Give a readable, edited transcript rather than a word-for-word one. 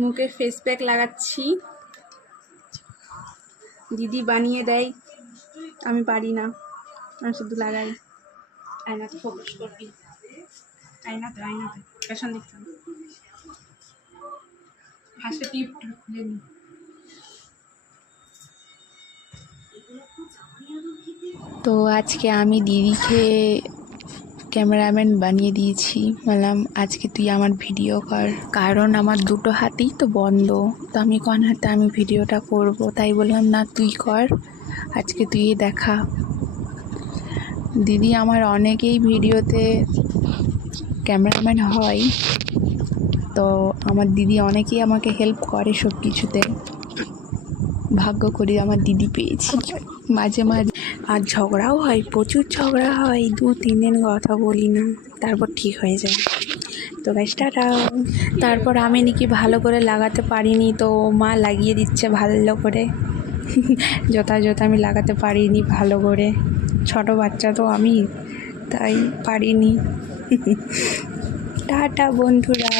মুখে face pack লাগাচ্ছি, দিদি বানিয়ে দেয়, আমি পারি না, আমি শুধু লাগাই। আয়নাতে ফোকাস করবি, আয়নাতে পেছন দেখতে হবে। ফার্স্টে টিপ খুলে নি। তো আজকে আমি দিদিকে ক্যামেরাম্যান বানিয়ে দিয়েছি, বললাম আজকে তুই আমার ভিডিও কর, কারণ আমার দুটো হাতেই তো বন্ধ, তো আমি কোন হাতে আমি ভিডিওটা করব, তাই বললাম না তুই কর, আজকে তুই দেখা। দিদি আমার অনেকেই ভিডিওতে ক্যামেরাম্যান হয়, তো আমার দিদি অনেকেই আমাকে হেল্প করে সব কিছুতে, ভাগ্য করে আমার দিদি পেয়েছি। মাঝে মাঝে আর ঝগড়াও হয়, প্রচুর ঝগড়া হয়, 2-3 দিন কথা বলি না, তারপর ঠিক হয়ে যায়। তো গাইস টাটা। তারপর আমি নাকি ভালো করে লাগাতে পারিনি, তো মা লাগিয়ে দিচ্ছে ভালো করে। যথাযথ আমি লাগাতে পারিনি ভালো করে, ছোট বাচ্চা তো আমি, তাই পারিনি। টাটা বন্ধুরা।